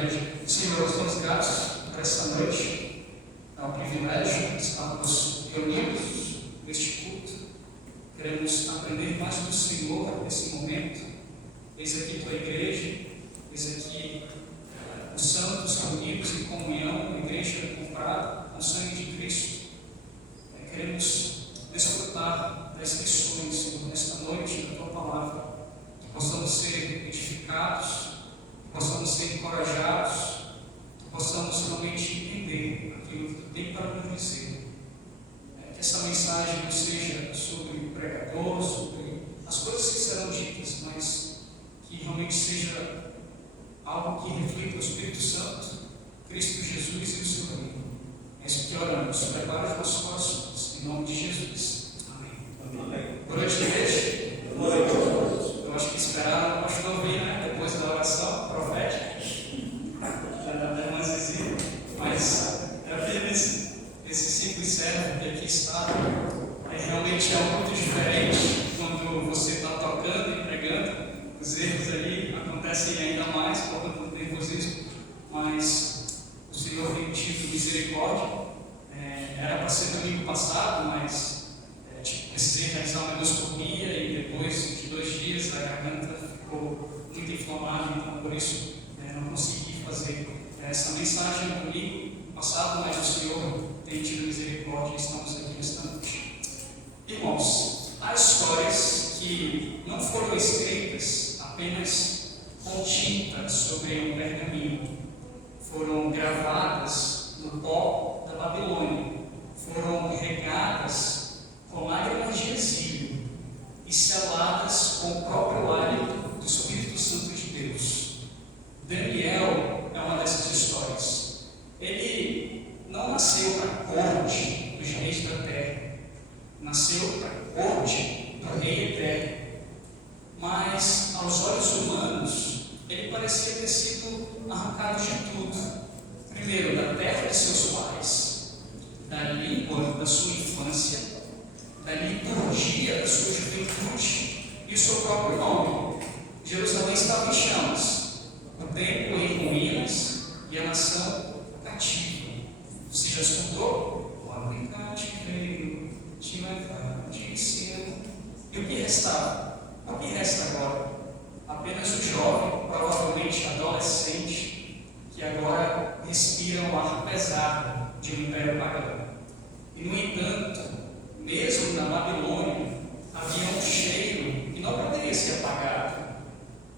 igreja. Senhor, estamos gratos por esta noite. É um privilégio estarmos reunidos neste culto. Queremos aprender mais do Senhor nesse momento. Eis aqui tua igreja, eis aqui os santos reunidos em comunhão, a igreja comprada com o sangue de Cristo. Queremos desfrutar das lições, Senhor, nesta noite, da tua palavra, que possamos ser edificados, que possamos ser encorajados, que possamos realmente entender aquilo que tu tem para nos dizer. Que essa mensagem não seja sobre o pregador, sobre as coisas que serão ditas, mas que realmente seja algo que reflita o Espírito Santo, Cristo Jesus e o seu reino. É isso que oramos. Prepara os nossos corações, em nome de Jesus. Amém. Amém. Boa noite, igreja. Boa noite. Eu acho que esperaram o pastor vir, né? Depois da oração profética. Mas era feliz esse simples servo que aqui está. Realmente é muito diferente quando você está tocando e pregando. Os erros ali acontecem ainda mais por conta do nervosismo, mas o Senhor tem tido misericórdia. Era para ser domingo passado, mas precisei realizar uma endoscopia e depois de 2 dias a garganta ficou muito inflamada, então por isso não consegui fazer essa mensagem no domingo passado, mas o Senhor tem tido misericórdia e estamos aqui nesta noite. Irmãos, há histórias que não foram escritas apenas com tinta sobre um pergaminho, foram gravadas no pó da Babilônia, foram regadas com lágrimas de exílio e seladas com o próprio hálito do Espírito Santo de Deus. Daniel é uma dessas histórias. Ele não nasceu para a corte dos reis da terra, nasceu para a corte do Rei Eterno, mas aos olhos humanos ele parecia ter sido arrancado de tudo. Primeiro, da terra de seus pais, da língua da sua infância, da liturgia da sua juventude e o seu próprio nome. Jerusalém estava em chamas, o templo em ruínas e a nação cativa. Você já escutou? O aplicante veio te levar de cima. E o que restava? O que resta agora? Apenas o jovem, provavelmente adolescente, que agora respira o ar pesado de um império pagão. E, no entanto, mesmo na Babilônia, havia um cheiro que não poderia ser apagado.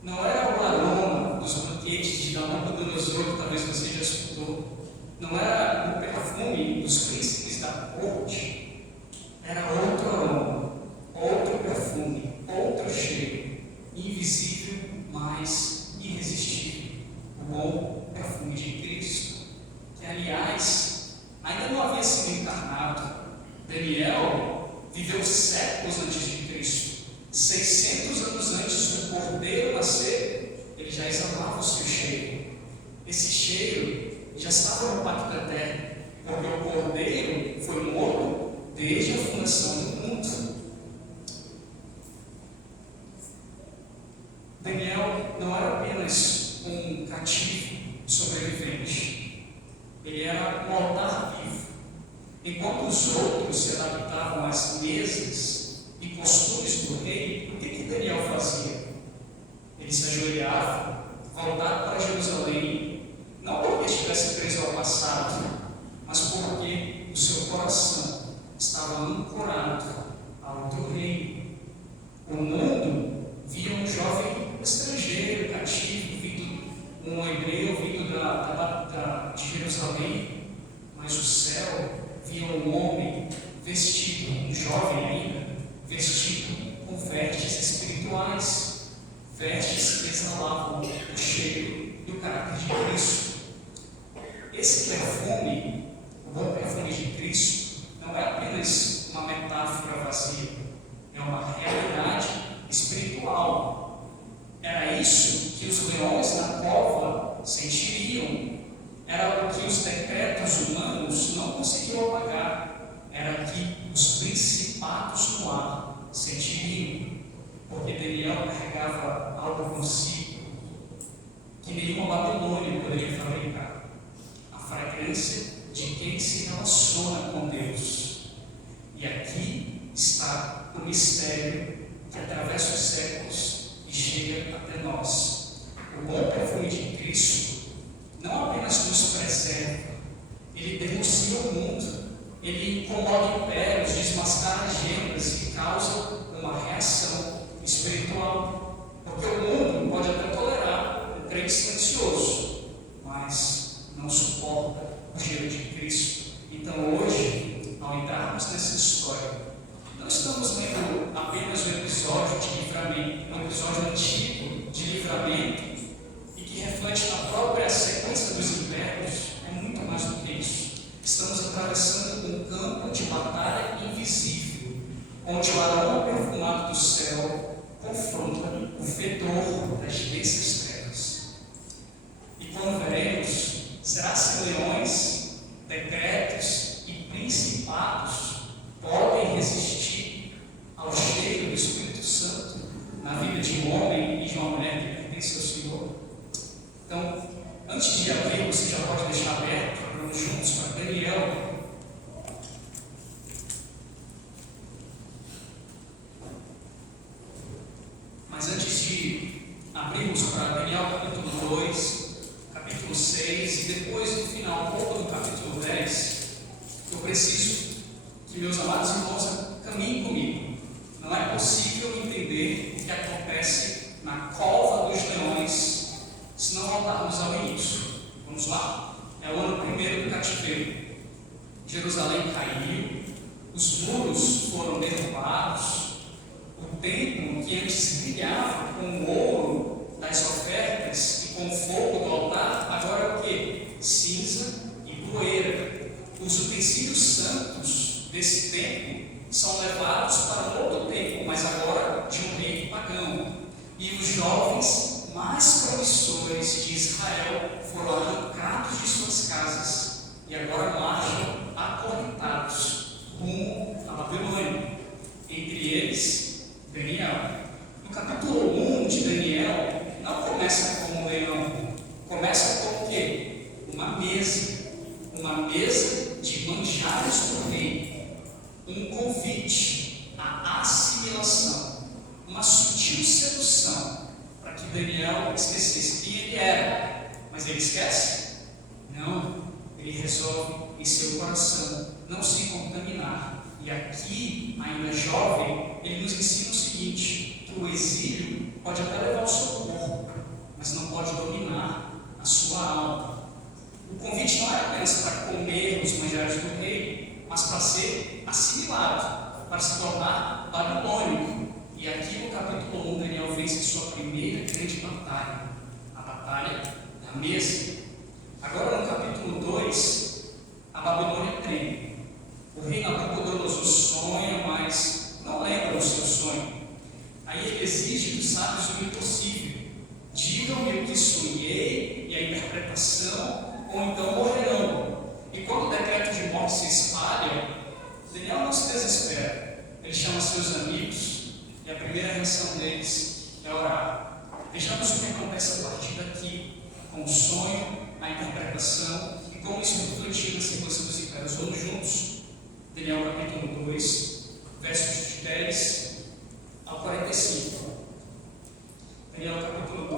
Não era o aroma dos banquetes de Nabucodonosor, que talvez você já escutou. Não era o perfume dos príncipes da corte. Era outro aroma, outro perfume, outro cheiro, invisível, mas irresistível. O bom perfume de Cristo, que, aliás, ainda não havia sido encarnado. Daniel viveu séculos antes de Cristo. 600 anos antes do Cordeiro nascer, ele já exalava o seu cheiro. Esse cheiro já estava no pacto eterno, porque o Cordeiro foi morto desde a fundação do mundo. Daniel não era apenas um cativo sobrevivente, ele era um altar vivo. Enquanto os outros se adaptavam às mesas e costumes do rei, o que Daniel fazia? Ele se ajoelhava, voltava para Jerusalém, não porque estivesse preso ao passado, mas porque o seu coração estava ancorado ao do rei. O mundo via um jovem estrangeiro, cativo, um hebreu vindo de Jerusalém, mas o céu via um homem vestido, um jovem ainda, vestido com vestes espirituais, vestes que exalavam o cheiro e o caráter de Cristo. Esse perfume, o bom perfume de Cristo, não é apenas uma metáfora vazia, é uma realidade espiritual. Era isso que os leões na cova sentiriam. Era o que os decretos humanos não conseguiam apagar. Era o que os principados no ar sentiriam. Porque Daniel carregava algo consigo que nenhuma Babilônia poderia chega até nós. O bom perfume de Cristo não apenas nos preserva, ele denuncia o mundo, ele incomoda impérios, desmascara agendas e causa uma reação espiritual. Porque o mundo pode até tolerar o crente silencioso, mas não suporta o cheiro de Cristo. Então hoje, ao entrarmos nessa história, não estamos lendo apenas um episódio de livramento, um episódio antigo de livramento, e que reflete na própria sequência dos impérios. É muito mais do que isso. Estamos atravessando um campo de batalha invisível, onde o aroma perfumado do céu confronta o fedor das densas trevas. E quando veremos, será se leões, decretos e principados podem resistir ao cheiro do Espírito Santo na vida de um homem e de uma mulher que pertence ao Senhor? Então, antes de abrir, você já pode deixar aberto, vamos juntos para Daniel. Mas antes de abrirmos para Daniel capítulo 2, capítulo 6 e depois no final, todo o capítulo 10, eu preciso que meus amados irmãos caminhem comigo. Não é possível entender o que acontece na cova dos leões se não voltarmos ao início. Vamos lá? É o ano primeiro do cativeiro. Jerusalém caiu, os muros foram derrubados, o templo que antes brilhava com o ouro das ofertas e com o fogo do altar, agora é o que? Cinza e poeira. Os utensílios santos desse templo são levados para um outro templo, mas agora de um rei pagão. E os jovens mais promissores de Israel foram arrancados de suas casas e agora marcham acorrentados rumo à Babilônia. Entre eles, Daniel. No capítulo 1 de Daniel, não começa como um leão, começa com o quê? Uma mesa de manjares do rei, um convite à assimilação, uma sutil sedução, para que Daniel esquecesse quem ele era. Mas ele esquece? Não, ele resolve em seu coração não se contaminar. E aqui, ainda jovem, ele nos ensina o seguinte: que o exílio pode até levar o seu corpo, mas não pode dominar a sua alma. O convite não era apenas para comer os manjares do rei, mas para ser assimilado, para se tornar babilônico. E aqui no capítulo 1, Daniel vence sua primeira grande batalha, a batalha da mesa. Agora no capítulo 2, a Babilônia treme. O rei Nabucodonosor sonha, mas não lembra o seu sonho. Aí ele exige dos sábios o impossível: digam-me o que sonhei e a interpretação, ou então morrerão. E quando o decreto de morte se espalha, Daniel não se desespera. Ele chama seus amigos e a primeira reação deles é orar. Vejamos o que acontece a partir daqui, com o sonho, a interpretação e como isso refletiu na sequência dos impérios. Vamos juntos. Daniel capítulo 2, versos de 10 ao 45. Daniel capítulo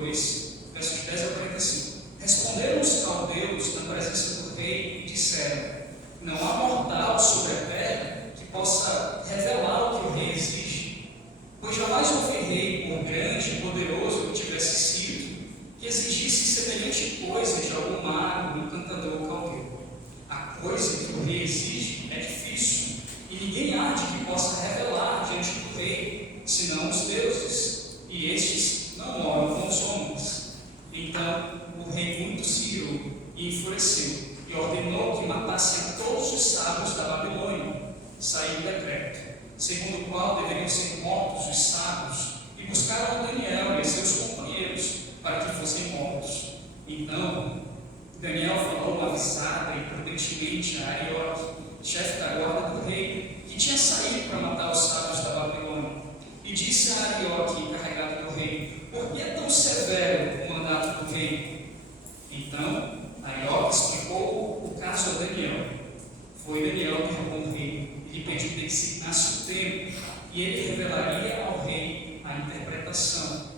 2, versos 10 ao 45. Responderam os caldeus na presença do rei e disseram: não há mortal sobre a terra que possa revelar o que o rei exige, pois jamais houve rei, por grande e poderoso que tivesse sido, que exigisse semelhante coisa de algum mago, encantador ou caldeu. A coisa que o rei exige é difícil, e ninguém há de que possa revelar diante do rei, senão os deuses, e estes não moram com os homens. Então o rei muito se irou e enfureceu, e ordenou que matassem todos os sábios da Babilônia. Saiu o decreto, segundo o qual deveriam ser mortos os sábios, e buscaram Daniel e seus companheiros para que fossem mortos. Então Daniel falou avisada e prudentemente a Arioque, chefe da guarda do rei, que tinha saído para matar os sábios da Babilônia, e disse a Arioque, encarregado do rei: por que é tão severo o mandato do rei? Então Arioque explicou o caso a Daniel. Foi Daniel que rogou o rei e lhe pediu que designasse o tempo, e ele revelaria a interpretação.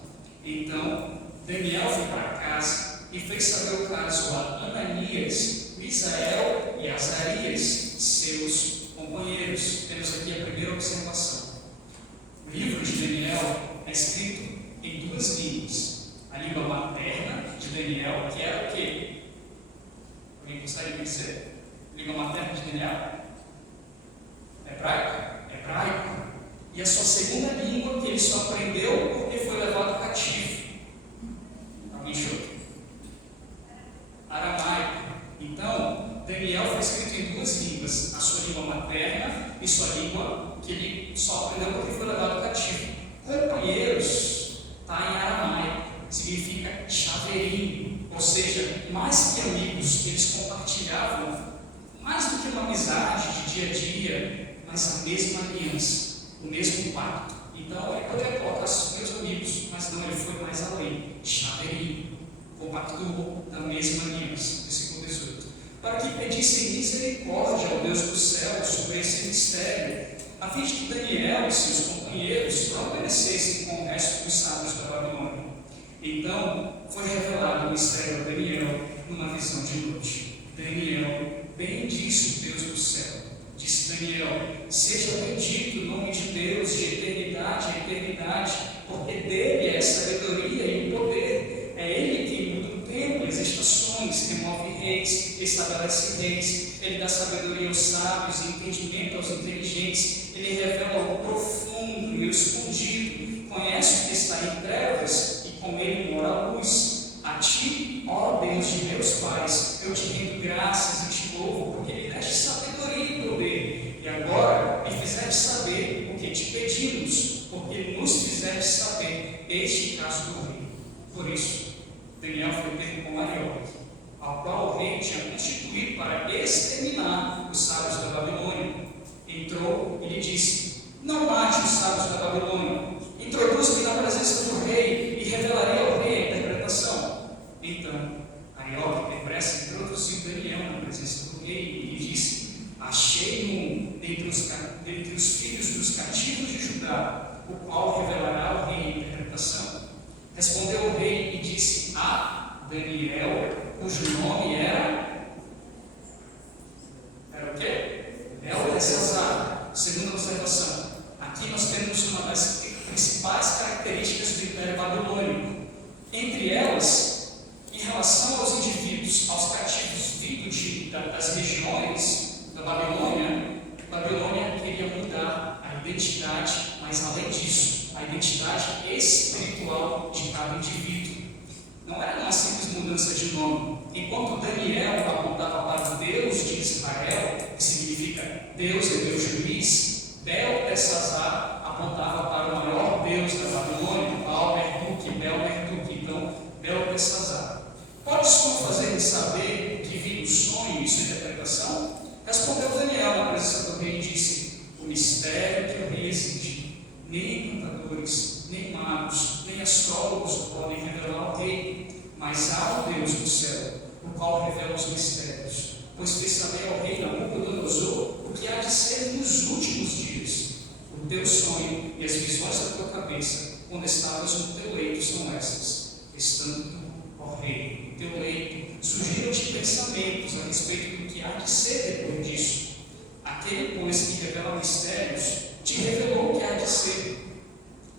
Então, Daniel foi para casa e fez saber o caso a Ananias, Misael e Azarias, seus companheiros. Temos aqui a primeira observação. O livro de Daniel é escrito em duas línguas. A língua materna de Daniel, que era o quê? Alguém gostaria de dizer? Língua materna de Daniel? Hebraico? Hebraico. E a sua segunda língua, que ele só aprendeu porque foi levado cativo. Alguém chuta? Aramaico. Então, Daniel foi escrito em duas línguas, a sua língua materna e sua língua que ele só aprendeu porque foi levado cativo. Companheiros está em aramaico, significa chaveirinho, ou seja, mais que amigos, eles compartilhavam mais do que uma amizade de dia a dia, mas a mesma aliança, o mesmo pacto. Então ele poderia colocar os meus amigos, mas não, ele foi mais além, chaveirinho, compactuou da mesma aliança. Versículo 18. Para que pedissem misericórdia ao Deus do céu sobre esse mistério, a fim de que Daniel e seus companheiros não perecessem com o resto dos sábios da Babilônia. Então foi revelado o mistério a Daniel numa visão de noite. Daniel bendisse o Deus do céu. Disse Daniel: seja bendito o nome de Deus de eternidade a eternidade, porque dele é a sabedoria e o poder. É ele quem muda o tempo e as estações, remove reis, estabelece reis. Ele dá sabedoria aos sábios e entendimento aos inteligentes. Ele revela o profundo e o escondido. Conhece o que está em trevas e com ele mora a luz. A ti, ó Deus de meus pais, eu te rendo graças e te louvo, porque lhe deste sabedoria e poder. E agora me fizeste saber o que te pedimos, porque nos fizeste saber este caso do rei. Por isso, Daniel foi ter com Arioque, ao qual o rei tinha constituído para exterminar os sábios da Babilônia. Entrou e lhe disse: não mate os sábios da Babilônia, introduza-me na presença do rei e revelarei ao rei a interpretação. Então, Arioque depressa introduziu Daniel na presença do rei e lhe disse: achei dentre os filhos dos cativos de Judá, o qual revelará ao rei a interpretação. Respondeu o rei e disse a Daniel, cujo nome era o quê? Beltesazar. Segunda observação. Aqui nós temos uma das principais características do Império Babilônico. Entre elas, em relação aos indivíduos, aos cativos vindos das regiões da Babilônia, Babilônia queria mudar a identidade, mas além disso, a identidade espiritual de cada indivíduo. Não era uma simples mudança de nome. Enquanto Daniel apontava para o Deus de Israel, que significa Deus é meu juiz, Beltesazar apontava para o maior Deus da Babilônia, Bel-Merduk, então Beltesazar. Podes tu fazer-me saber o que vi no sonho e sua interpretação? Respondeu Daniel na presença do rei e disse: o mistério que o rei exige, nem encantadores, nem magos, nem astrólogos o podem revelar ao rei, mas há um Deus no céu, o qual revela os mistérios, pois fez saber ao rei Nabucodonosor o que há de ser nos últimos dias. O teu sonho e as visões da tua cabeça, quando estavas no teu leito, são estas: estando tu, ó rei, no teu leito, surgiram-te pensamentos a respeito do que há de ser depois disso. Aquele, pois, que revela mistérios, te revelou o que há de ser.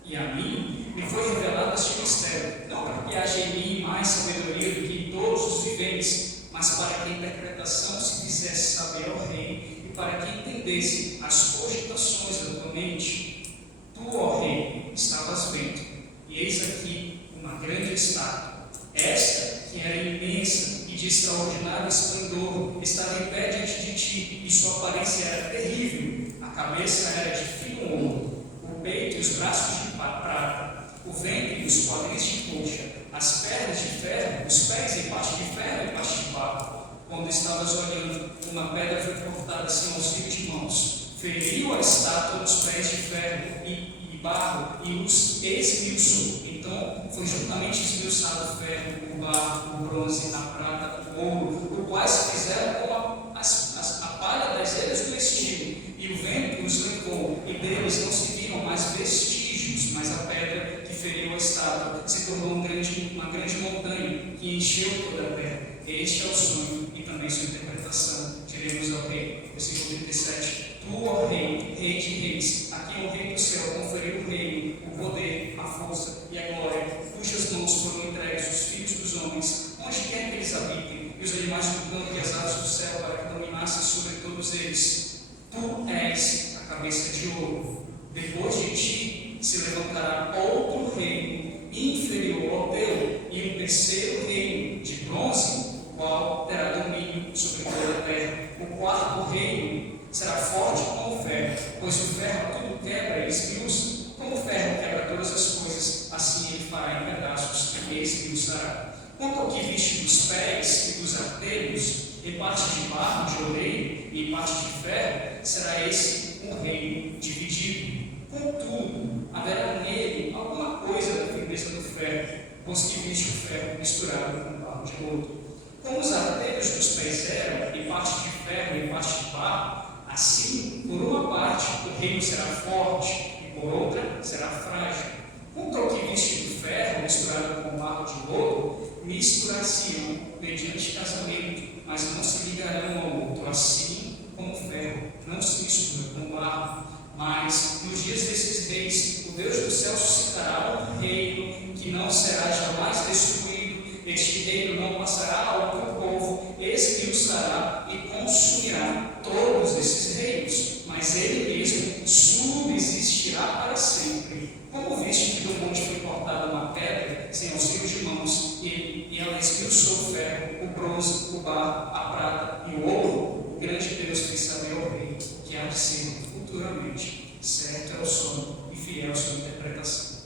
E a mim me foi revelado este mistério, não para que haja em mim mais sabedoria do que em todos os viventes, mas para que a interpretação se fizesse saber ao rei e para que entendesse as cogitações da tua mente. Tu, ó rei, estavas vendo, e eis aqui uma grande estátua. Esta, que era imensa e de extraordinário esplendor, estava em pé diante de ti, e sua aparência era terrível. A cabeça era de fino ouro, o peito e os braços de prata, o ventre e os quadris de coxa, as pernas de ferro, os pés em parte de ferro e parte de barro. Quando estavas olhando, uma pedra foi cortada assim aos 20 mãos, feriu a estátua nos pés de ferro e barro e os esmiuçou. Então foi juntamente esmiuçado o ferro, o barro, o bronze, a prata, o ouro, o quais se fizeram como a palha das eras do estio, e o vento os levou, e deles não se viram mais vestígios, mas a pedra feriu a estátua, se tornou uma grande montanha que encheu toda a terra. Este é o sonho e também sua interpretação. Diremos ao rei, versículo 37, tu, ó rei, rei de reis, a quem o rei do céu conferiu o reino, o poder, a força e a glória, cujas mãos foram entregues os filhos dos homens, onde quer que eles habitem, e os animais do campo e as aves do céu, para que dominassem sobre todos eles. Tu és a cabeça de ouro. Depois de ti se levantará outro reino inferior ao teu, e um terceiro reino de bronze, o qual terá domínio sobre toda a terra. O quarto reino será forte como o ferro, pois o ferro tudo quebra e esmiuça. Como o ferro quebra todas as coisas, assim ele fará em pedaços e esmiuçará. Quanto ao que viste dos pés e dos artelhos, em parte de barro de oureiro e em parte de ferro, será esse um reino dividido. Contudo, haverá nele alguma coisa da firmeza do ferro, pois que viste o ferro misturado com barro de lodo. Como os artelhos dos pés eram em parte de ferro e em parte de barro, assim, por uma parte, o reino será forte e por outra será frágil. Quanto ao que viste do ferro misturado com barro de lodo, misturar-se-ão mediante casamento, mas não se ligarão ao outro, assim como o ferro não se mistura com barro. Mas, nos dias desses reis, o Deus do céu suscitará um reino que não será jamais destruído. Este reino não passará a outro povo, esmiuçará e consumirá todos esses reinos, mas ele mesmo subsistirá para sempre. Como viste que do monte foi cortada uma pedra, sem auxílio de mãos, e ela esmiuçou o ferro, o bronze, o barro, a prata e o ouro, o grande Deus fez saber ao rei que há de ser futuramente, certo é o sonho e fiel à sua interpretação.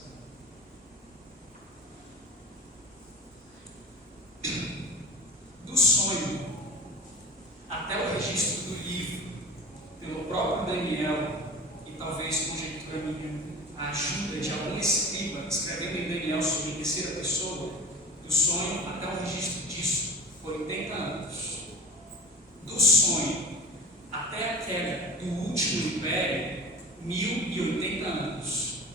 Do sonho até o registro do livro, pelo próprio Daniel, e talvez conjectura minha, a ajuda de algum escriba escrevendo em Daniel sobre a terceira pessoa, do sonho até o registro disso, foi 80 anos. Do sonho até a queda do último império, 1080 anos.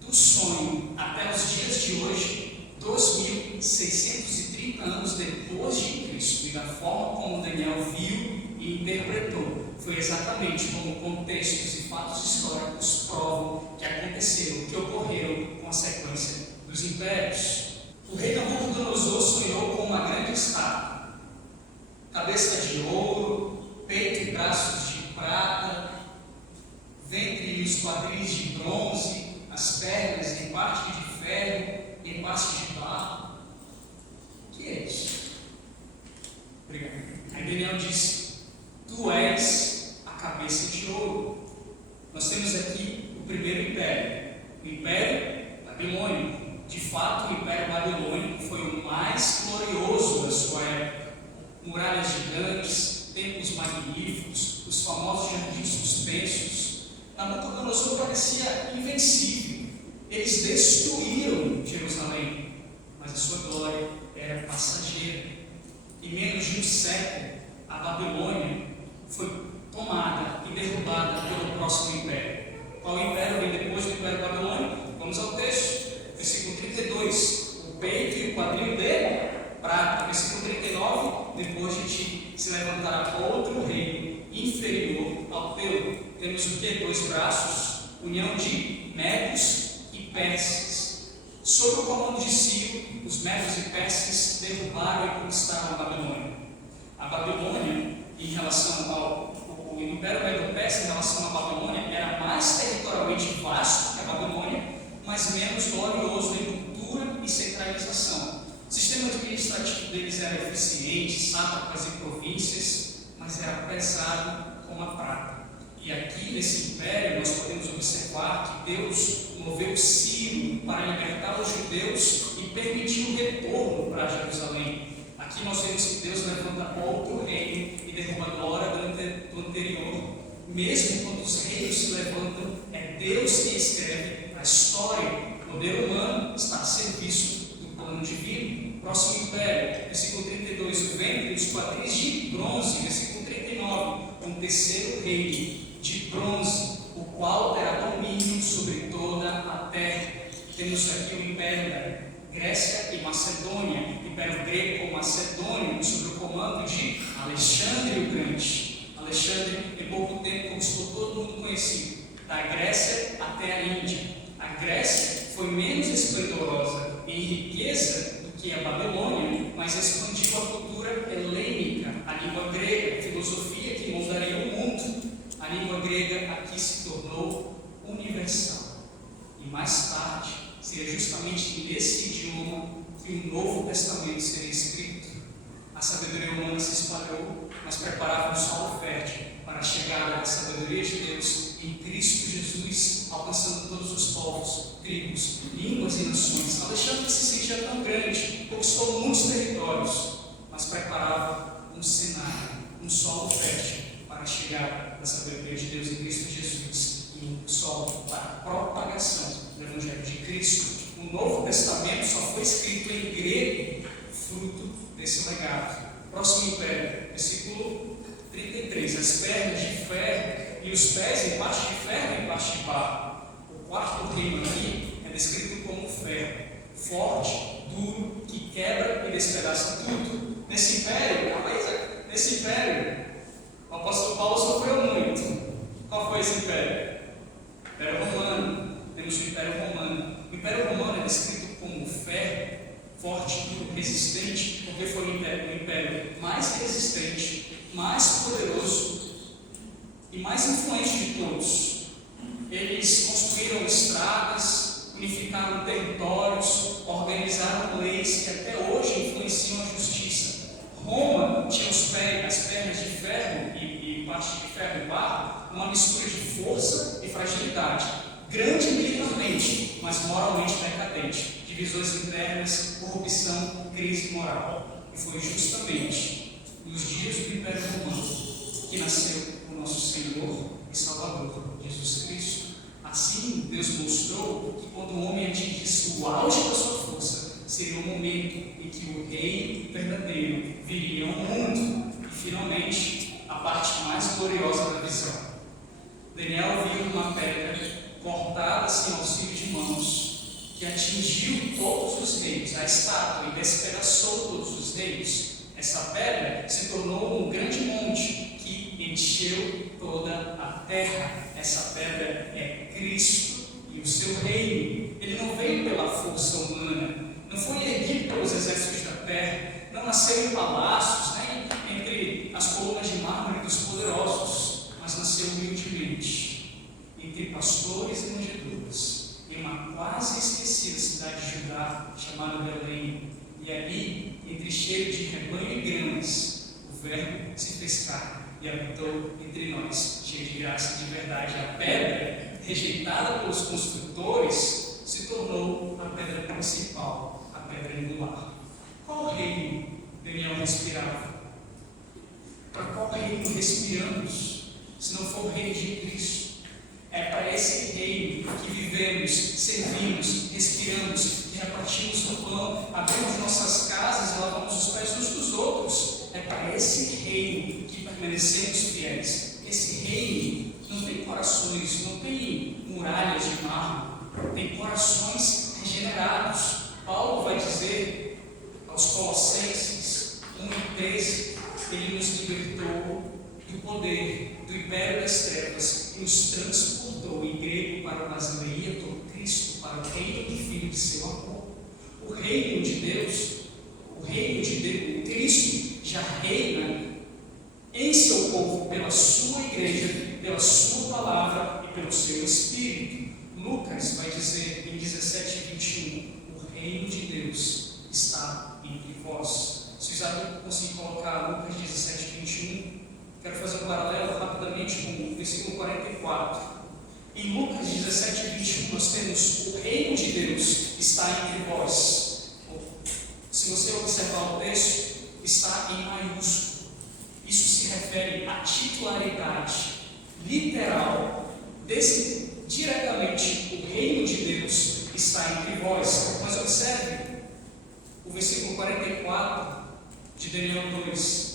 Do sonho até os dias de hoje, 2630 anos depois de Cristo, e da forma como Daniel viu e interpretou, foi exatamente como contextos e fatos históricos provam que aconteceram, que ocorreram com a sequência dos impérios. O rei Nabucodonosor sonhou com uma grande estátua, cabeça de ouro, peito e braços de prata, ventre e os quadris de bronze, as pernas em parte de ferro, em parte de barro. O que é isso? Obrigado. Aí Daniel disse: tu és a cabeça de ouro. Nós temos aqui o primeiro império, o Império Babilônico. De fato, o Império Babilônico foi o mais glorioso da sua época. Muralhas gigantes, templos magníficos, os famosos jardins suspensos. Nabucodonosor parecia invencível. Eles destruíram Jerusalém, mas a sua glória era passageira. Em menos de um século, a Babilônia foi tomada e derrubada pelo próximo império. Qual império vem depois do Império Babilônico? Vamos ao texto, versículo 32. O peito e o quadril de prata. Versículo 39. Depois de ti se levantará outro reino inferior ao teu. Temos o que? 2 braços, união de Medos e Persas. Sob o comando de Ciro, os Medos e Persas derrubaram e conquistaram a Babilônia. A Babilônia, em relação ao Império Medo-Persa, em relação à Babilônia, era mais territorialmente vasto que a Babilônia, mas menos glorioso em cultura e centralização. O sistema administrativo deles era eficiente, sátrapas e províncias, mas era pesado como a prata. E aqui nesse império nós podemos observar que Deus moveu Ciro para libertar os judeus e permitiu o retorno para Jerusalém. Aqui nós vemos que Deus levanta outro reino e derruba a glória do anterior. Mesmo quando os reinos se levantam, é Deus que escreve a história. O poder humano está a serviço do plano divino. Próximo império, versículo 32, o ventre e os quadris de bronze. Versículo 39, um terceiro reino de bronze, o qual terá domínio sobre toda a terra. Temos aqui o Império da Grécia e Macedônia, o Império Greco-Macedônio, sob o comando de Alexandre o Grande. Alexandre, em pouco tempo, conquistou todo mundo conhecido, da Grécia até a Índia. A Grécia foi menos esplendorosa em riqueza do que a Babilônia, mas expandiu a cultura helênica, a língua grega, a filosofia que moldaria o mundo. A língua grega aqui se tornou universal. E mais tarde, seria justamente nesse idioma que o Novo Testamento seria escrito. A sabedoria humana se espalhou, mas preparava um solo fértil para a chegada da sabedoria de Deus em Cristo Jesus, alcançando todos os povos, tribos, línguas e nações. Alexandre se sentia tão grande, conquistou muitos territórios, mas preparava um cenário, um solo fértil para a chegada da sabedoria de Deus em Cristo Jesus e um solo para a propagação do Evangelho de Cristo. O Novo Testamento só foi escrito em grego, fruto desse legado. Próximo império, versículo 33. As pernas de ferro e os pés em parte de ferro e em parte de barro. O quarto reino aqui é descrito como ferro, forte, duro, que quebra e despedaça tudo. Nesse império, o apóstolo Paulo sofreu muito. Qual foi esse império? O Império Romano. Temos o Império Romano. O Império Romano é descrito como ferro, forte, duro, resistente, porque foi o império mais resistente, mais poderoso e mais influente de todos. Eles construíram estradas, unificaram territórios, organizaram leis que até hoje influenciam a justiça. Roma tinha as pernas de ferro e parte de ferro e barro, uma mistura de força e fragilidade, grande militarmente, mas moralmente decadente, divisões internas, corrupção, crise moral. E foi justamente nos dias do Império Romano que nasceu o nosso Senhor e Salvador, Jesus Cristo. Assim, Deus mostrou que quando o homem atingisse o auge da sua força, seria o momento em que o rei verdadeiro viria ao mundo. E, finalmente, a parte mais gloriosa da visão. Daniel viu uma pedra cortada sem auxílio de mãos, que atingiu todos os reinos, a estátua, e despedaçou todos os reinos. Essa pedra se tornou um grande monte que encheu toda a terra. Essa pedra é Cristo e o seu reino. Ele não veio pela força humana, não foi erguido pelos exércitos da terra, não nasceu em palácios, nem entre as colunas de mármore dos poderosos, mas nasceu humildemente, entre pastores e manjedoras, em uma quase esquecida cidade de Judá, chamada Belém. E ali, entre cheiro de rebanho e gramas, o Verbo se fez carne e habitou entre nós, cheio de graça e de verdade. A pedra, rejeitada pelos construtores, se tornou a pedra principal, a pedra angular. Qual reino Daniel respirava? Para qual reino respiramos, se não for o reino de Cristo? É para esse reino que vivemos, servimos, respiramos, que repartimos o pão, abrimos nossas casas e lavamos os pés uns dos outros. É para esse reino que permanecemos fiéis. Esse reino não tem corações, não tem muralhas de mármore, tem corações regenerados. Paulo vai dizer aos Colossenses 1:13, ele nos libertou do poder do império das trevas e nos transportou em grego para o basileia do Cristo, para o reino do Filho de seu amor. O reino de Deus, Cristo já reina em seu povo pela sua igreja, pela sua palavra e pelo seu Espírito. Lucas vai dizer em 17:21, o reino de Deus está entre vós. Se Isaac conseguir colocar Lucas 17:21, quero fazer um paralelo rapidamente com o versículo 44. Em Lucas 17:21 nós temos o reino de Deus está entre vós. Se você observar o texto, está em maiúsculo. Isso se refere à titularidade literal, diretamente o reino de Deus está entre vós. Mas observe o versículo 44 de Daniel 2.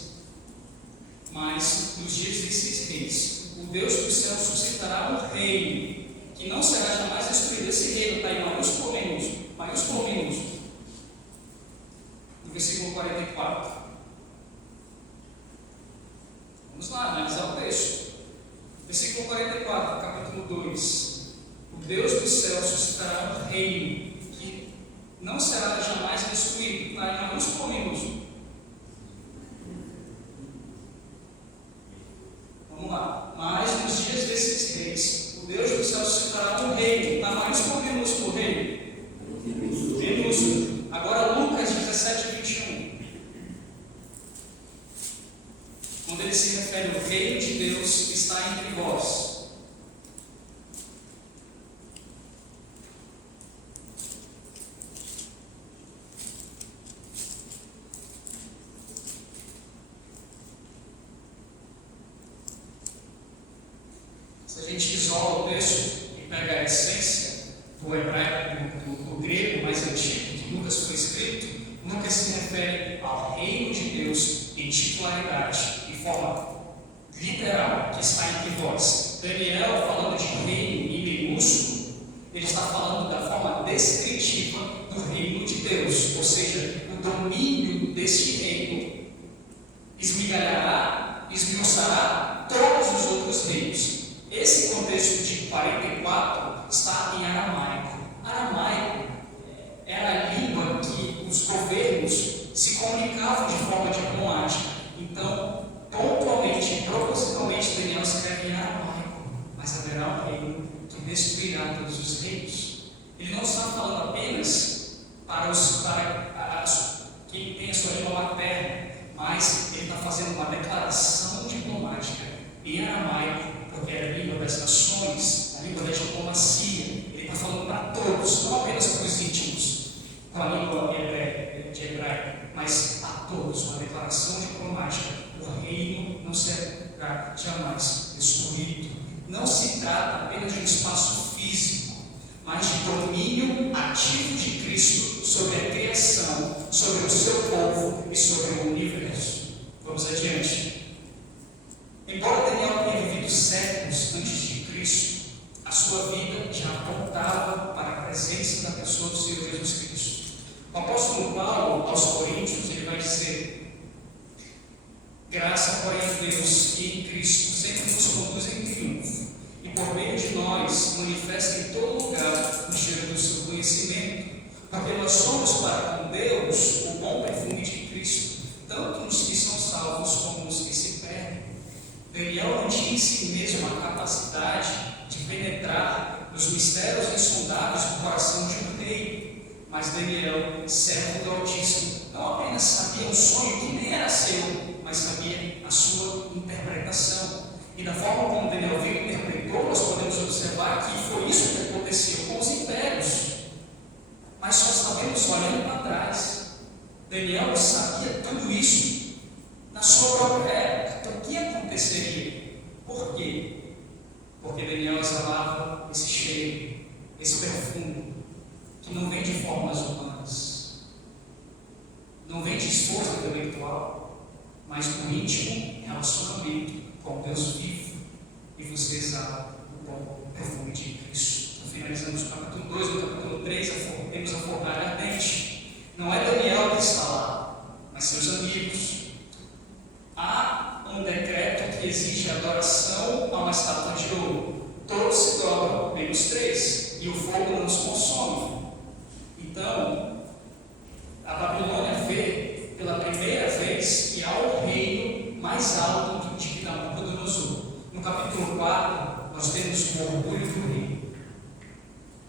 Mas nos dias desses reis, o Deus do céu suscitará um reino que não será jamais destruído. Esse reino está em maiúsculo ou minúsculo? maiúsculo ou minúsculo? No versículo 44. Vamos lá, analisar o texto. Versículo 44, capítulo 2. O Deus do céu suscitará um reino que não será jamais destruído. Está em maiúsculo ou minúsculo? Vamos lá. Mas nos dias desses reis, o Deus do céu suscitará um reino. Está maiúsculo ou minúsculo o reino? Minúsculo. Agora Lucas 17, 21. Quando ele se refere ao reino de Deus que está entre vós. Se a gente isola o texto e pega a essência do hebraico, do grego mais antigo, que Lucas foi escrito, Lucas se refere ao reino de Deus em titularidade, em forma literal, que está entre vós. Daniel, falando de reino em minúsculo, ele está falando da forma descritiva do reino de Deus, ou seja, o domínio deste reino esmigalhará, esmiuçará todos os outros reinos. Esse contexto de 44 está em aramaico. Aramaico era a língua que os governos se comunicavam de forma diplomática. Então, pontualmente e propositalmente, Daniel escreve em aramaico, mas haverá um reino que destruirá todos os reinos. Ele não está falando apenas para quem tem a sua língua materna, mas ele está fazendo uma declaração diplomática em aramaico, porque era a língua das nações, a língua da diplomacia. Ele está falando para todos, não apenas para os íntimos, com a língua de hebraico, mas a todos, uma declaração diplomática. O reino não será jamais destruído. Não se trata apenas de um espaço físico, mas de domínio ativo de Cristo sobre a criação, sobre o seu povo e sobre o universo. Vamos adiante. Embora Daniel tenha vivido séculos antes de Cristo, a sua vida já apontava para a presença da pessoa do Senhor Jesus Cristo. O apóstolo Paulo, aos Coríntios, ele vai dizer: graça, porém, a Deus que em Cristo sempre nos conduz em triunfo, e por meio de nós manifesta em todo lugar o cheiro do seu conhecimento, porque nós somos para com Deus o bom perfume de Cristo, tanto nos que são salvos como nos que se perdem. Daniel não tinha em si mesmo a capacidade de penetrar nos mistérios insondáveis do coração de um rei, mas Daniel, servo do Altíssimo, não apenas sabia um sonho que nem era seu, mas sabia a sua interpretação. E da forma como Daniel viu e interpretou, nós podemos observar que foi isso que aconteceu com os impérios. Mas só sabemos olhando para trás. Daniel sabia tudo isso na sua própria época. Então, o que aconteceria? Por quê? Porque Daniel exalava esse cheiro, esse perfume, que não vem de formas humanas, não vem de esforço intelectual, mas do íntimo relacionamento com Deus vivo. E você exala o bom perfume de Cristo. Então, finalizamos o capítulo 2, no capítulo 3, temos a fornalha ardente. Não é Daniel que está lá, mas seus amigos. Há um decreto que exige adoração a uma estátua de ouro. Todos se dobram, menos 3, e o fogo não os consome. Então, a Babilônia vê pela primeira vez que há um reino mais alto do que Nabucodonosor. No capítulo 4, nós temos o orgulho do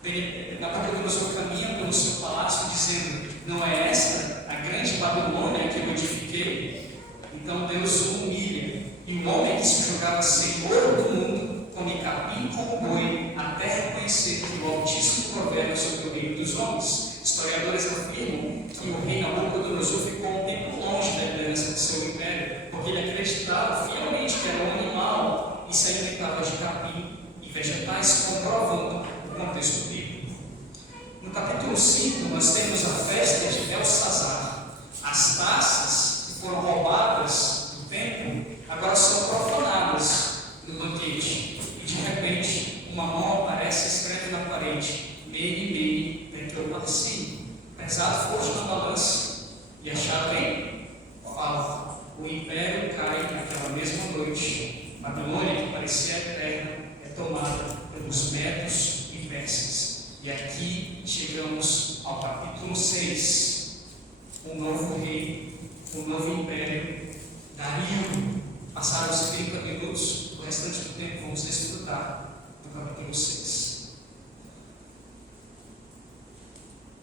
rei. Nabucodonosor caminha pelo seu palácio dizendo: não é esta a grande Babilônia que eu edifiquei? Então Deus o humilha, e o homem que se julgava senhor do mundo come capim como boi, até reconhecer que o Altíssimo governa sobre o reino dos homens. Historiadores afirmam que o rei Nabucodonosor ficou um tempo longe da liderança do seu império, porque ele acreditava fielmente que era um animal e se alimentava de capim e vegetais, comprovando o contexto bíblico. No capítulo 5, nós temos a festa de Belsazar. As taças que foram roubadas do templo agora são profanadas no banquete. E de repente, uma mão aparece e escreve na parede: Mene, Mene, tekel parsim. pesado foste na balança e achado em falta. O império cai naquela mesma noite. Babilônia, que parecia eterna, é tomada pelos medos e persas. E aqui chegamos ao capítulo 6. Um novo rei, um novo império, Dario. Passaram os 30 minutos, o restante do tempo vamos desfrutar do capítulo 6.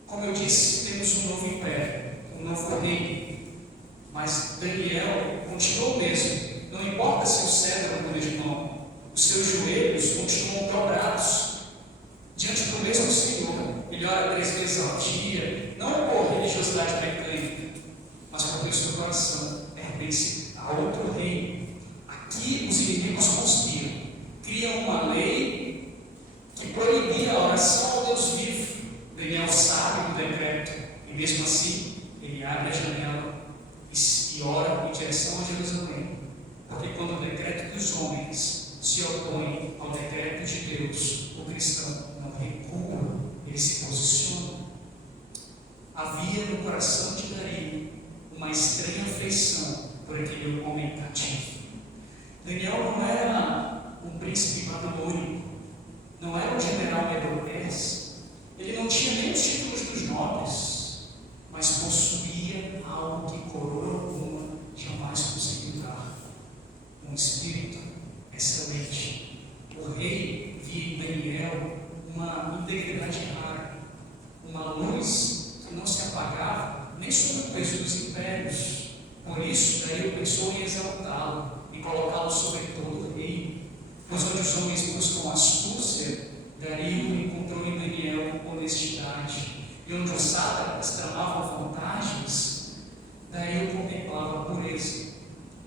Como eu disse, temos um novo império, um novo rei, mas Daniel continuou o mesmo. Não importa se o cedro muda de mão, os seus joelhos continuam dobrados diante do mesmo Senhor. Ele ora 3 vezes ao dia, não por religiosidade mecânica, mas porque o seu coração pertence a outro rei. Aqui os inimigos conspiram, criam uma lei que proibia a oração ao Deus vivo. Daniel sabe do decreto e mesmo assim ele abre a janela e ora em direção a Jerusalém, porque quando o decreto dos homens se opõe ao decreto de Deus, o cristão não recua, ele se posiciona. Havia no coração de Dario uma estranha afeição por aquele homem cativo. Daniel não era um príncipe babilônico, não era um general medo-persa, ele não tinha nem os títulos dos nobres, mas possuía algo que coroa alguma jamais conseguiu dar: um espírito excelente. O rei via em Daniel uma integridade rara, uma luz que não se apagava nem sob o peso dos impérios. Por isso, Dario pensou em exaltá-lo e colocá-lo sobre todo o rei. Pois onde os homens buscam astúcia, Dario encontrou em Daniel honestidade. E onde os sátrapas tramavam vantagens, Dario contemplava a pureza.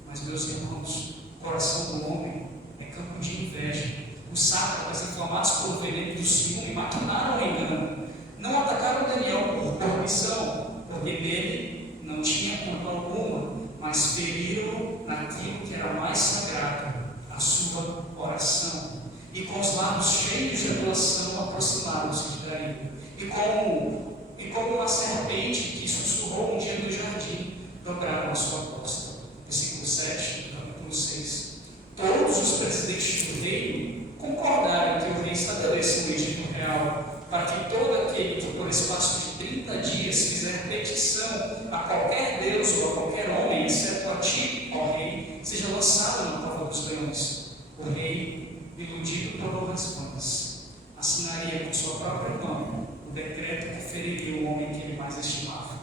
Mas, meus irmãos, o coração do homem é campo de inveja. Os sátrapas, inflamados pelo veneno do ciúme, maquinaram o engano. Não atacaram Daniel por corrupção, porque dele não tinha culpa alguma, mas feriram naquilo que era mais sagrado, a sua oração. E com os lábios cheios de adulação aproximaram-se de Dario. E como uma serpente que sussurrou um dia no jardim, dobraram a sua costa. Versículo 7 do capítulo 6. Todos os presidentes do reino concordaram que o rei estabeleça um edito real, para que todo aquele que por espaço de 30 dias fizer petição a qualquer deus ou a qualquer homem, exceto a ti, ó rei, seja lançado na cova dos leões. O rei, iludido por novas fãs, assinaria com sua própria mão o decreto que feriria o homem que ele mais estimava.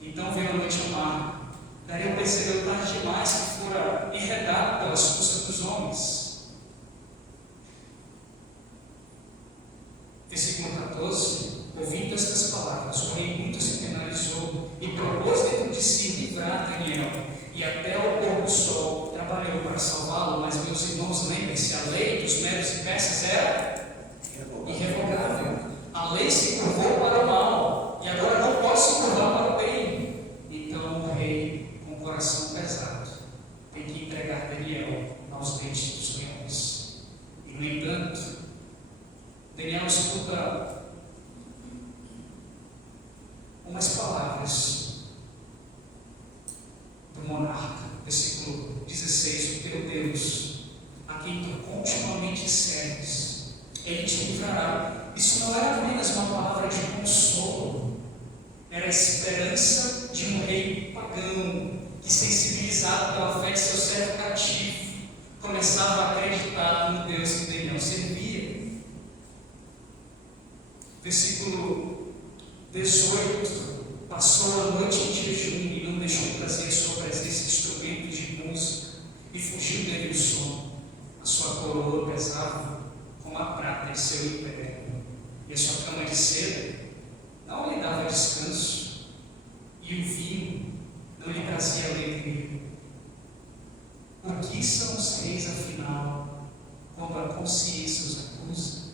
Então veio a noite amarga. Dario percebeu tarde demais que fora enredado pela astúcia dos homens. Versículo 14. Ouvindo estas palavras, o rei muito se penalizou e propôs dentro de si livrar Daniel. E até o pôr do sol trabalhou para salvá-lo. Mas, meus irmãos, lembrem-se, a lei dos medos e persas era irrevogável. A lei se curvou para o mal e agora não pode se curvar para o bem. Então o rei, com o coração pesado, tem que entregar Daniel aos dentes dos leões. E, no entanto, Daniel escuta umas palavras do monarca, versículo 16: o teu Deus, a quem tu continuamente serves, ele te livrará. Isso não era apenas uma palavra de consolo, era a esperança de um rei pagão, que, sensibilizado pela fé de seu servo cativo, começava a acreditar no Deus que Daniel servia. Versículo 18: passou a noite em jejum e não deixou trazer sua presença instrumentos de música, e fugiu dele o sono. A sua coroa pesava como a prata em seu império, e a sua cama de seda não lhe dava descanso, e o vinho não lhe trazia alegria. O que são os reis, afinal, quando a consciência os acusa?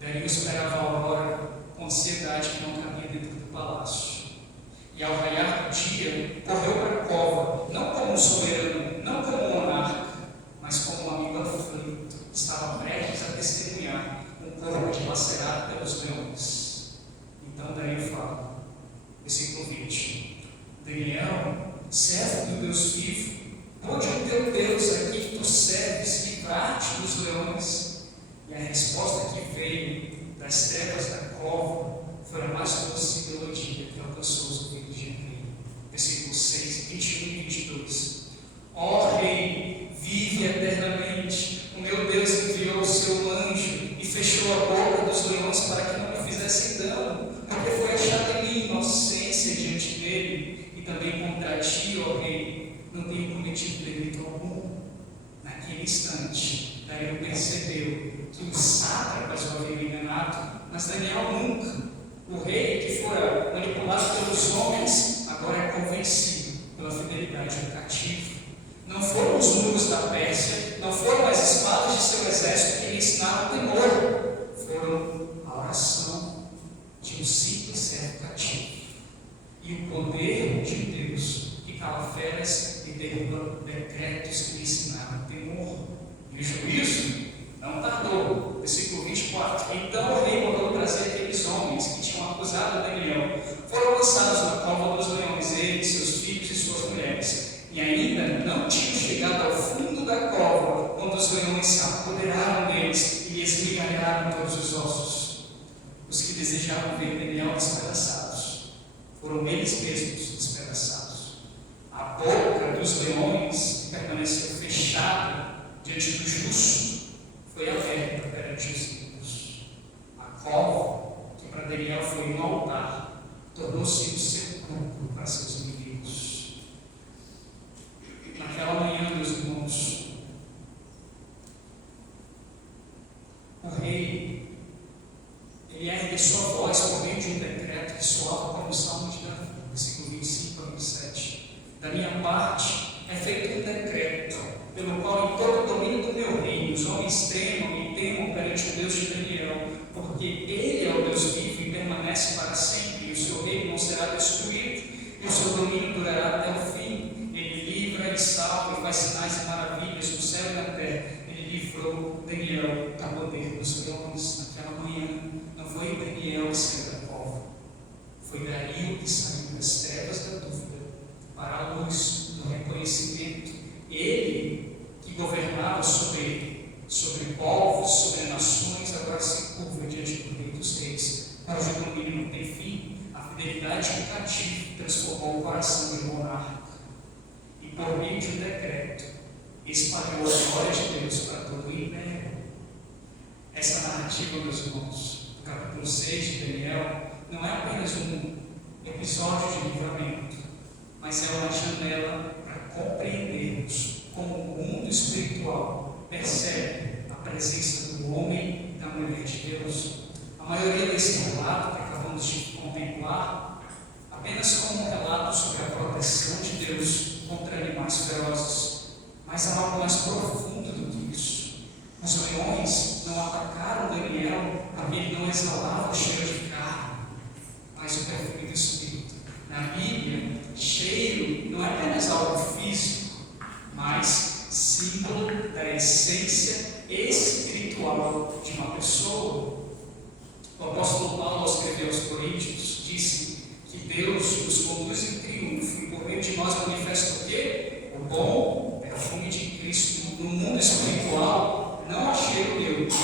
Dario esperava a aurora com ansiedade que não cabia dentro do palácio. E ao raiar do dia, correu para a cova, não como um soberano, não como um monarca, mas como um amigo aflito, que estava prestes a testemunhar um corpo dilacerado pelos leões. Versículo 20. Daniel, servo do Deus vivo, pode o teu Deus aqui que tu serves livrar-te dos leões? E a resposta que veio das trevas da cova foi a mais doce melodia que alcançou os ouvidos de Rei. Versículo 6, 21 e 22. Ó Rei, vive eternamente. O meu Deus enviou o seu anjo e fechou a boca dos leões para que não me fizessem dano, porque foi achada em mim inocência diante dele, e também contra ti, ó Rei, não tenho cometido delito algum. Naquele instante, Dario percebeu que os sátrapas o haviam enganado, mas Daniel nunca. O rei que fora manipulado pelos homens, agora é convencido pela fidelidade do cativo. Não foram os muros da Pérsia, não foram as espadas de seu exército que lhe ensinaram temor, foram a oração de um simples servo cativo e o poder de Deus que cala feras e derruba decretos que lhe ensinaram temor. E o juízo não tardou. Versículo 24. Então o rei mandou trazer aqueles homens que tinham acusado Daniel. Foram lançados na cova dos leões, ele, seus filhos e suas mulheres. E ainda não tinham chegado ao fundo da cova, quando os leões se apoderaram deles e lhes esmigalharam todos os ossos. Os que desejavam ver Daniel despedaçados foram eles mesmos despedaçados. A boca dos leões, que permaneceu fechada diante do justo, foi aberta perante os ímpios. A cova, que para Daniel foi um altar, tornou-se um sepulcro para seus inimigos. Naquela manhã, meus irmãos, o rei, ele ergue sua voz por meio de um decreto que soava como o Salmo de Davi, versículo 25 a 27. Da minha parte, é feito um decreto, pelo qual, em todo o domínio do meu reino, os homens temam e temam perante o Deus de Daniel, porque ele é o Deus vivo e permanece para sempre, e o seu reino não será destruído, e o seu domínio durará até o fim. Ele livra, ele salva, e faz sinais e maravilhas no céu e na terra. Ele livrou Daniel do poder dos leões. Naquela manhã, não foi Daniel que saiu da cova, foi Dario que saiu das trevas da dúvida para a luz do reconhecimento. Ele que governava sobre povos, sobre nações, agora se curva diante do Rei dos Reis, cujo domínio não tem fim. A fidelidade do cativo transformou o coração do monarca e, por meio de um decreto, espalhou a glória de Deus para todo o império. Essa narrativa, meus irmãos, do capítulo 6 de Daniel, não é apenas um episódio de livramento, mas é uma janela para compreendermos como o mundo espiritual percebe a presença do homem e da mulher de Deus. A maioria desse relato que acabamos de contemplar, apenas como um relato sobre a proteção de Deus contra animais ferozes, mas há algo mais profundo do que isso. Os leões não atacaram Daniel porque ele não exalava o cheiro de carne, mas o perfume do Espírito. Na Bíblia, cheiro não é apenas algo físico, mas símbolo da essência espiritual de uma pessoa. O apóstolo Paulo, ao escrever aos Coríntios, disse que Deus nos conduz em triunfo e por meio de nós manifesta o quê? O bom perfume de Cristo. No mundo espiritual, não há cheiro neutro.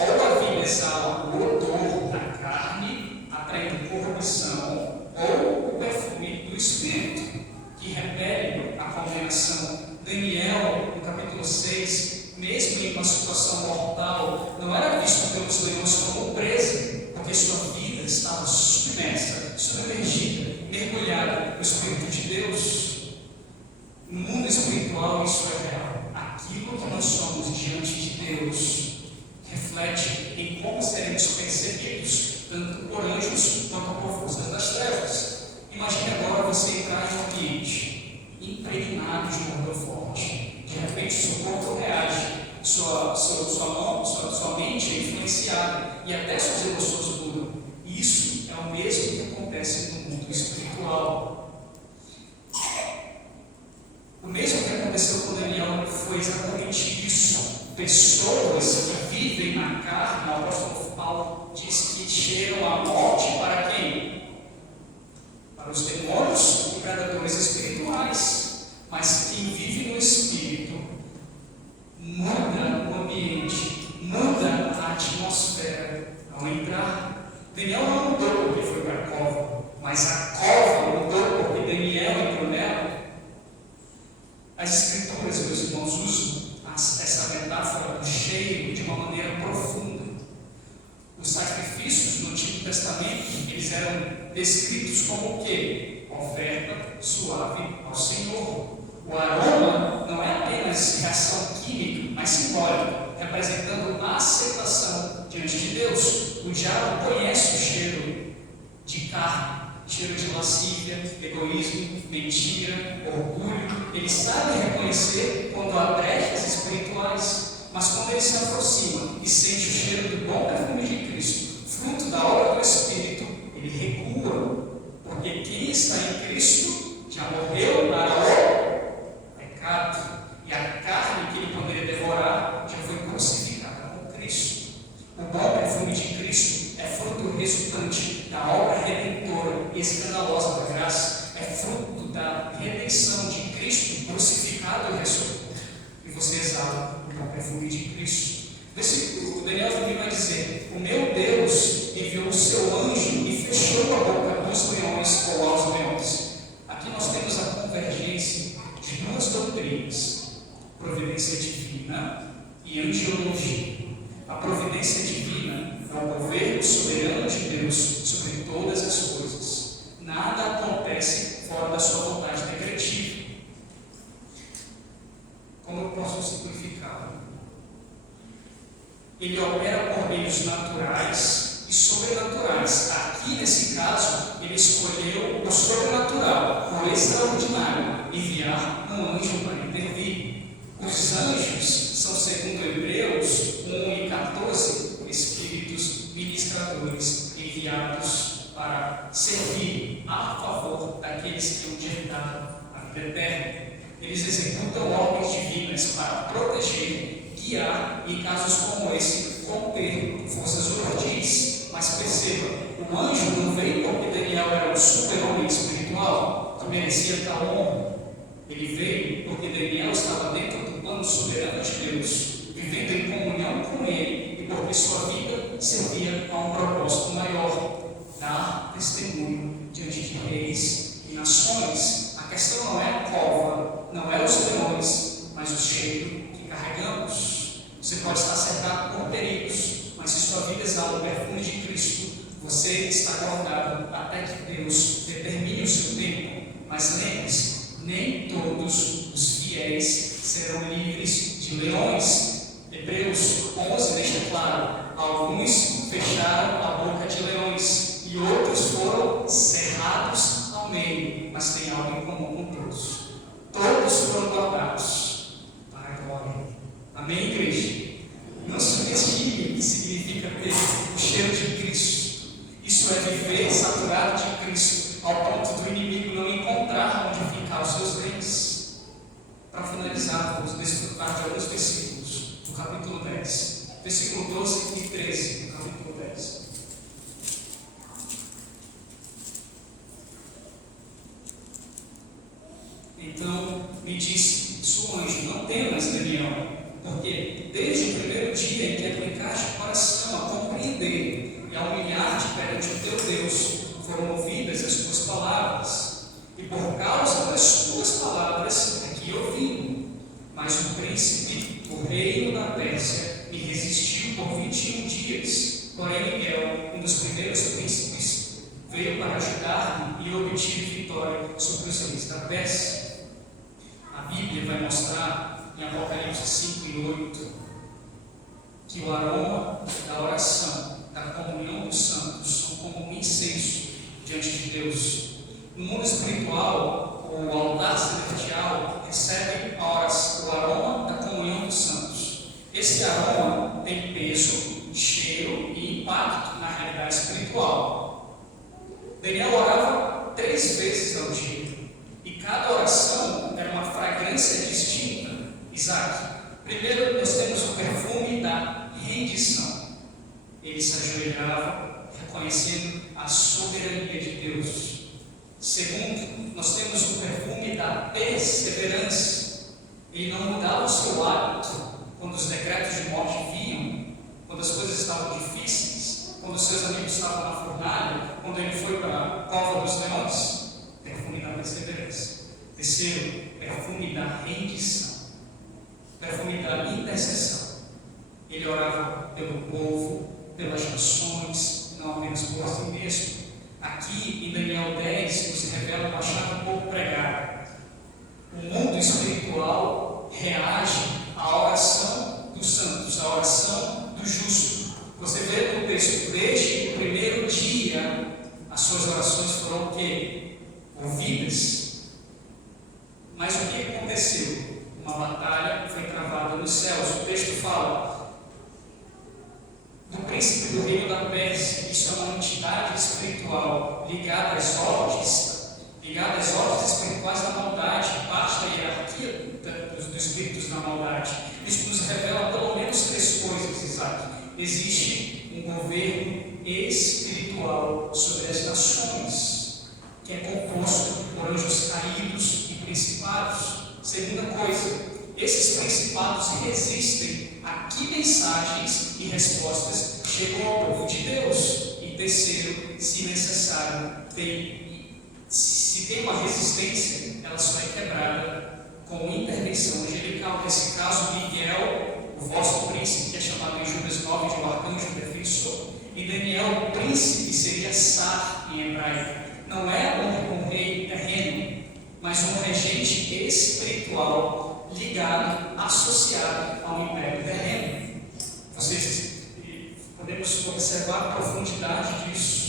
Ou a vida exala o odor da carne, atraindo corrupção, ou o perfume do Espírito, que repele a condenação. Daniel, no capítulo 6, mesmo em uma situação mortal, não era visto pelos leões como presa, porque sua vida estava submersa, submergida, mergulhada no Espírito de Deus. No mundo espiritual isso é real. Aquilo que nós somos diante de Deus reflete em como seremos percebidos, tanto por anjos quanto por forças das trevas. Imagine agora você entrar em um ambiente impregnado de um odor forte. De repente seu corpo reage, sua mente é influenciada e até suas emoções mudam. Isso é o mesmo que acontece no mundo espiritual. O mesmo que aconteceu com Daniel foi exatamente isso. Pessoas que vivem na carne, o apóstolo Paulo diz que cheiram a morte para quem? Ao entrar, Daniel não mudou porque foi para a cova, mas a cova mudou porque Daniel entrou nela. As Escrituras, meus irmãos, usam essa metáfora do cheiro de uma maneira profunda. Os sacrifícios no Antigo Testamento, eles eram descritos como o quê? Oferta suave ao Senhor. O aroma não é apenas reação química, mas simbólica, representando a aceitação diante de Deus. O diabo conhece o cheiro de carne, cheiro de lascívia, egoísmo, mentira, orgulho. Ele sabe reconhecer quando há brechas espirituais, mas quando ele se aproxima e sente o cheiro do bom perfume de Cristo, fruto da obra do Espírito, ele recua, porque quem está em Cristo já morreu para o pecado, e a carne que ele poderia devorar já foi crucificada com Cristo. O bom perfume de Cristo é fruto resultante da obra redentora e escandalosa da graça, é fruto da redenção de Cristo crucificado e ressurreto. E você exala o bom perfume de Cristo. O Daniel também vai dizer: o meu Deus enviou o seu anjo e fechou a boca dos leões ou aos leões. Aqui nós temos a convergência de duas doutrinas: providência divina e angiologia. A providência divina é o governo soberano de Deus sobre todas as coisas. Nada acontece fora da sua vontade decretiva. Como eu posso simplificá-lo? Ele opera por meios naturais e sobrenaturais. Aqui, nesse caso, ele escolheu o sobrenatural, o extraordinário, enviar um anjo para intervir. Os anjos são, segundo Hebreus 1:14, espíritos ministradores enviados para servir a favor daqueles que hão de herdar a vida eterna. Eles executam ordens divinas para proteger, guiar e, em casos como esse, conter forças hostis. Mas perceba, o anjo não veio porque Daniel era um super-homem espiritual que merecia tal honra. Ele veio porque Daniel estava dentro do plano soberano de Deus, vivendo em comunhão com Ele, e porque sua vida servia a um propósito maior: dar testemunho diante de reis e nações. A questão não é a cova, não é os leões, mas o cheiro que carregamos. Você pode estar cercado por perigos, mas se sua vida exala o perfume de Cristo, você está guardado até que Deus determine o seu tempo. Mas lembre-se, nem todos os fiéis serão livres de leões. Hebreus 11 deixa claro: alguns fecharam a boca de leões e outros foram cerrados ao meio, mas tem algo em comum com todos: todos foram guardados para a glória. Amém, igreja? Não subestime o que significa ter o cheiro de Cristo. Isso é viver saturado de Cristo, ao ponto do inimigo não encontrar onde ficar os seus bens. Para finalizar, vamos desfrutar de alguns versículos do capítulo 10, versículo 12 e 13 do capítulo 10. Então me disse: sua anjo, não temas, Daniel, porque desde o primeiro dia em que aplicaste o coração a compreender e a humilhar-te perante o teu Deus, foram ouvidas as tuas palavras, e por causa das tuas palavras é que eu vim. Mas o príncipe, o reino da Pérsia, me resistiu por 21 dias. Porém, Miguel, um dos primeiros príncipes, veio para ajudar-me e obtive vitória sobre os reis da Pérsia. A Bíblia vai mostrar em Apocalipse 5 e 8 que o aroma da oração, da comunhão dos santos, são como um incenso diante de Deus. No mundo espiritual, o altar celestial recebe o aroma da comunhão dos santos. Esse aroma tem peso, cheiro e impacto na realidade espiritual. Daniel orava 3 vezes ao dia, e cada oração era uma fragrância distinta. Isaac, primeiro nós temos o perfume da rendição. Ele se ajoelhava, reconhecendo a soberania de Deus. Segundo, nós temos o perfume da perseverança. Ele não mudava o seu hábito quando os decretos de morte vinham, quando as coisas estavam difíceis, quando estava na fornalha, quando ele foi para a cova dos leões? Perfume da perseverança. Terceiro, perfume da rendição, perfume da intercessão. Ele orava pelo povo, pelas nações, não apenas por si mesmo. Aqui em Daniel 10 nos revela uma chave pouco pregada. O mundo espiritual reage à oração dos santos, à oração do justo. Você vê no texto, desde o primeiro dia, as suas orações foram o quê? Ouvidas. Mas o que aconteceu? Uma batalha foi travada nos céus. O texto fala do príncipe do reino da Pérsia. Isso é uma entidade espiritual ligada às ordens espirituais da maldade, parte da hierarquia dos espíritos da maldade. Isso nos revela pelo menos três coisas, Isaac. Existe um governo espiritual sobre as nações, que é composto por anjos caídos e principados. Segunda coisa, esses principados resistem a que mensagens e respostas chegam ao povo de Deus. E terceiro, se necessário, se tem uma resistência, ela só é quebrada com intervenção angelical. Nesse caso, Miguel, o vosso príncipe, que é chamado em Judas 9 de um arcanjo defensor. E Daniel, o príncipe, seria Sar em hebraico. Não é um rei terreno, mas um regente espiritual ligado, associado ao império terreno. Podemos observar a profundidade disso.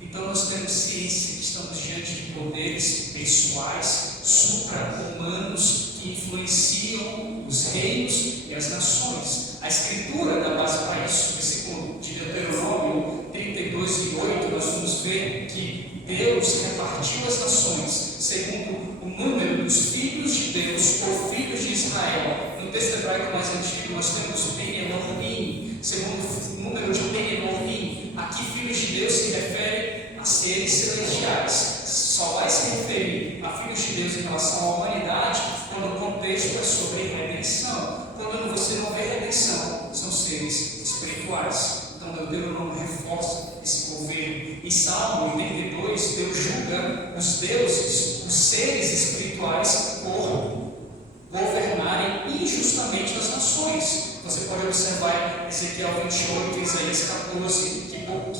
Então nós temos ciência que estamos diante de poderes pessoais, supra-humanos, que influenciam os reinos e as nações. A Escritura dá base para isso. Versículo de Deuteronômio 32:8, nós vamos ver que Deus repartiu as nações segundo o número dos filhos de Deus ou filhos de Israel. No texto hebraico mais antigo nós temos Ben Elohim, segundo o número de Ben Elohim. Aqui filhos de Deus se refere a seres celestiais. Só vai se referir a filhos de Deus em relação à humanidade quando o contexto é sobre redenção. Quando você não vê redenção, são seres espirituais. Então Deuteronômio reforça esse governo. Em Salmo 82, Deus julga os deuses, os seres espirituais, por governarem injustamente as nações. Você pode observar Ezequiel 28, Isaías 14,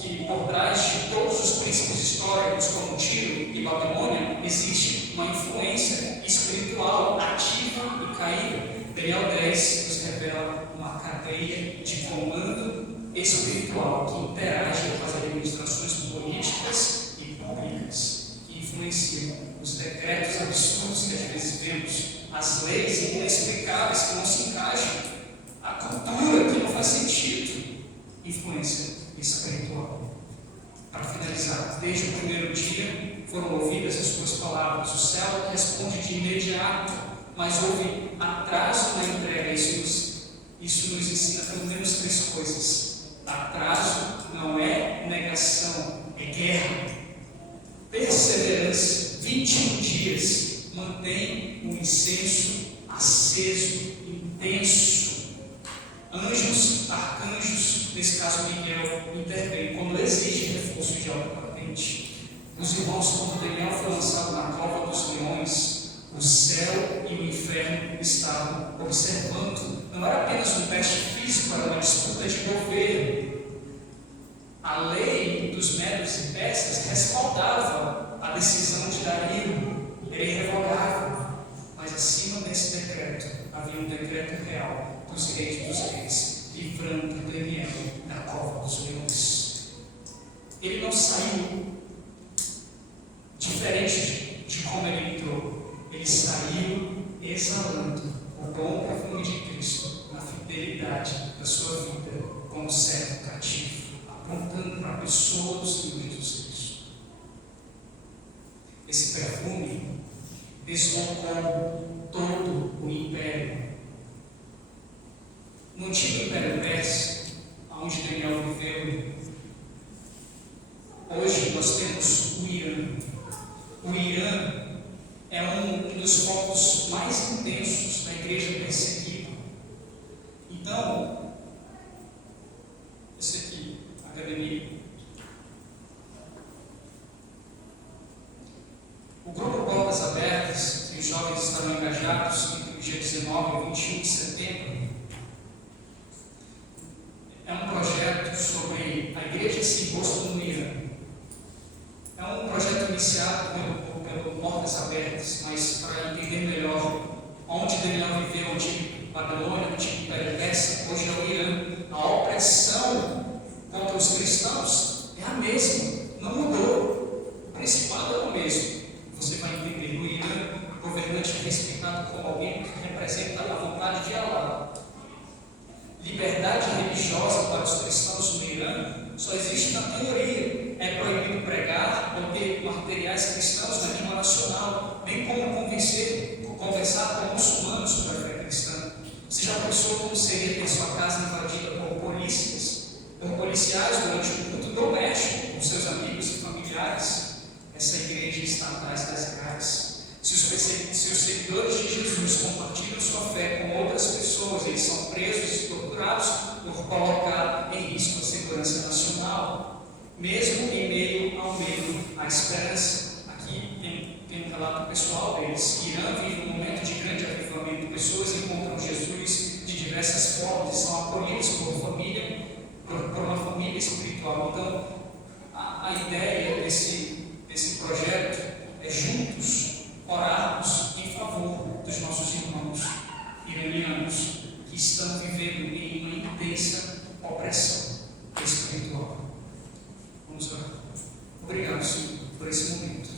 que por trás de todos os príncipes históricos, como Tiro e Babilônia, existe uma influência espiritual ativa e caída. Daniel 10 nos revela uma cadeia de comando espiritual que interage com as administrações políticas e públicas, que influenciam os decretos absurdos que às vezes vemos, as leis inexplicáveis que não se encaixam, a cultura que não faz sentido, influência espiritual. Para finalizar, desde o primeiro dia foram ouvidas as suas palavras. O céu responde de imediato, mas houve atraso na entrega. Isso nos ensina pelo menos três coisas. Atraso não é negação, é guerra. Perseverança, 21 dias, mantém o incenso aceso, intenso. Anjos, arcanjos, nesse caso Miguel, intervém quando exige reforço de alta patente. Os irmãos, quando Daniel foi lançado na cova dos leões, o céu e o inferno estavam observando. Não era apenas um teste físico, era uma disputa de governo. A lei dos medos e persas respaldava a decisão de Dario, era irrevogável. Mas acima desse decreto havia um decreto real dos reis dos reis, livrando Daniel da cova dos leões. Ele não saiu diferente de como ele entrou. Ele saiu exalando o bom perfume de Cristo na fidelidade da sua vida como servo cativo, apontando para a pessoa do Senhor Jesus Cristo. Esse perfume deslocou todo o império. No antigo Império Persa, onde Daniel viveu, hoje nós temos o Irã. O Irã é um dos focos mais intensos da igreja perseguida. Então, esse aqui, a academia, 21 de setembro. É um projeto sobre a Igreja Simposto no Irã. É um projeto iniciado pelo Portas Abertas, mas para entender melhor onde Daniel viveu, onde Babilônia, o antigo Império Persa, hoje é o Irã. A opressão contra os cristãos é a mesma, não mudou. O principado é o mesmo. Você vai entender, no Irã, o governante é respeitado como alguém que representa a vontade de Allah. Liberdade religiosa para os cristãos no Irã só existe na teoria. É proibido pregar ou ter materiais cristãos na língua nacional, bem como conversar com muçulmanos sobre a fé cristã. Você já pensou como seria ter sua casa invadida por policiais durante um culto doméstico com seus amigos e familiares? Essa igreja está atrás das grades. Se os seguidores de Jesus compartilham sua fé com outras pessoas, eles são presos e torturados por colocar em risco a segurança nacional. Mesmo em meio ao medo, a esperança. Aqui tem um relato pessoal deles. Irã vive um momento de grande avivamento. Pessoas encontram Jesus de diversas formas e são acolhidas por uma família espiritual. Então, a ideia desse projeto é juntos orarmos em favor dos nossos irmãos iranianos que estão vivendo em uma intensa opressão espiritual. Vamos orar. Obrigado, Senhor, por esse momento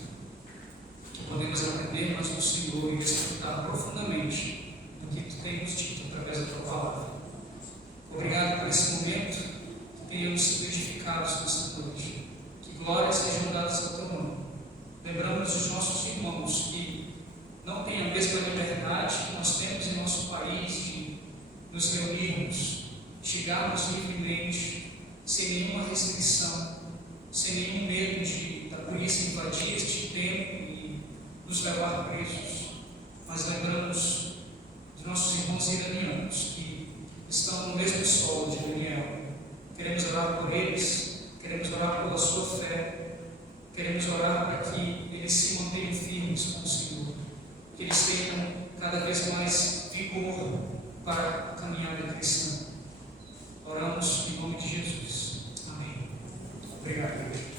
que podemos aprender mais do Senhor e desfrutar profundamente do que Tu tem nos dito através da Tua palavra. Obrigado por esse momento que tenhamos sido edificados nesta noite. Que glórias sejam dadas ao Teu nome. Lembramos dos nossos irmãos que não têm a mesma liberdade que nós temos em nosso país de nos reunirmos, chegarmos livremente, sem nenhuma restrição, sem nenhum medo da polícia invadir este templo e nos levar presos. Mas lembramos dos nossos irmãos iranianos que estão no mesmo solo de Daniel. Queremos orar por eles, queremos orar pela sua fé. Queremos orar para que eles se mantenham firmes com o Senhor, que eles tenham cada vez mais vigor para a caminhada cristã. Oramos em nome de Jesus. Amém. Obrigado, igreja.